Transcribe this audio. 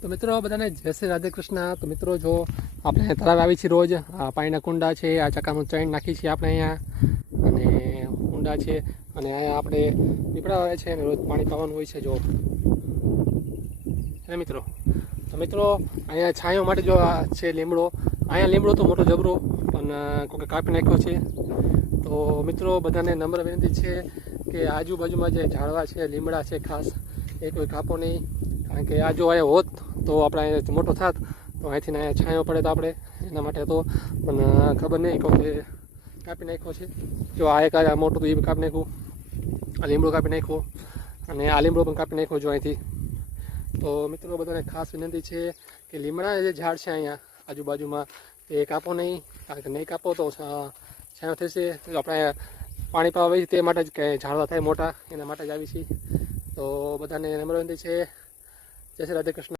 તો મિત્રો બધાને જય શ્રી રાધે કૃષ્ણ। તો મિત્રો જો આપણે તળાવે આવી છીએ રોજ, આ પાણીના કુંડા છે, આ ચકાનું ચૈન નાખી છીએ આપણે અહીંયા, અને કુંડા છે, અને અહીંયા આપણે પીપળા આવે છે અને રોજ પાણી પાવાનું હોય છે જો હે મિત્રો। તો મિત્રો અહીંયા છાંયો માટે જો આ છે લીમડો, અહીંયા લીમડો તો મોટો જબરો પણ કોઈ કાપી નાખ્યો છે। તો મિત્રો બધાને નમ્ર વિનંતી છે કે આજુબાજુમાં જે ઝાડવા છે, લીમડા છે ખાસ, એ કોઈ કાપો નહીં, કારણ કે આ જો અહીંયા હોત તો આપણે મોટો થાત તો અહીંથી અહીંયા છાંયો પડે તો આપણે એના માટે તો પણ ખબર નહીં કે કાપી નાખ્યો છે। જો આ એક મોટું તો એ કાપી નાખ્યું, આ લીમડો કાપી નાખ્યો, અને આ લીમડો પણ કાપી નાખ્યો જો અહીંથી। તો મિત્રો બધાને ખાસ વિનંતી છે કે લીમડાના જે ઝાડ છે અહીંયા આજુબાજુમાં એ કાપો નહીં, કારણ કે નહીં કાપો તો છાંયો થશે। આપણે પાણી પાવા આવી તે માટે જ કે ઝાડવા થાય મોટા, એના માટે જ આવી છીએ। તો બધાને નમ્ર વિનંતી છે। જય શ્રી રાધે કૃષ્ણ।